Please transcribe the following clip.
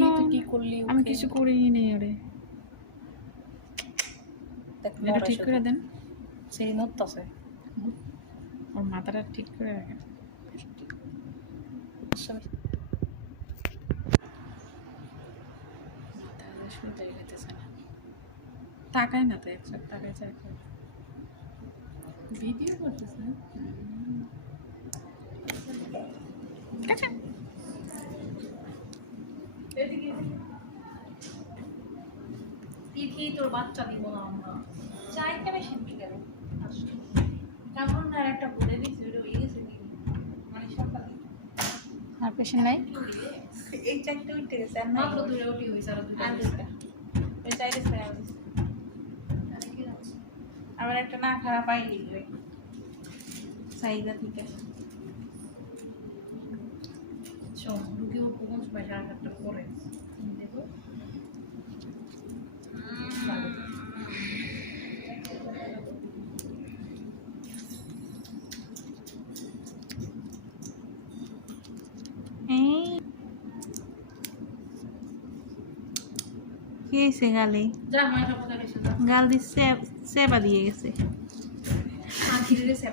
তুই কি করলি? আমি কিছু করিনি নেই ওরে। এটা ঠিক করে দেন। সেই নড়তাছে। ওর মাথাটা ঠিক করে রাখেন। মাথা শুনতে গেতেছে না, তাকায় না তো, একসাথে তাকায় যায়। ভিডিও করতেছে। আচ্ছা তিথি তোর বাচ্চা দিব না আমরা। চাই কেন শিখবি কেন? কেমন আর একটা বলে দিছি ওটা হয়ে গেছে কি? মানে সকালে আর পেশেন্ট নাই। এই চারটে উঠে গেছে আর মাত্র দূরে উঠি হইছে আর দুটো হইছে। এই চাইরে স্যার আছে। আরে কি আছে? আমার একটা না খারাপ আইডি ওই সাইদা ঠিক আছে। চল রুগী ও কোন সময় একটা করে দেখো। কি হয়েছে গালে? যা মাইকা পড়া গেছে যা। গাল দিচ্ছে, সেবা দিয়ে গেছে। আখিরে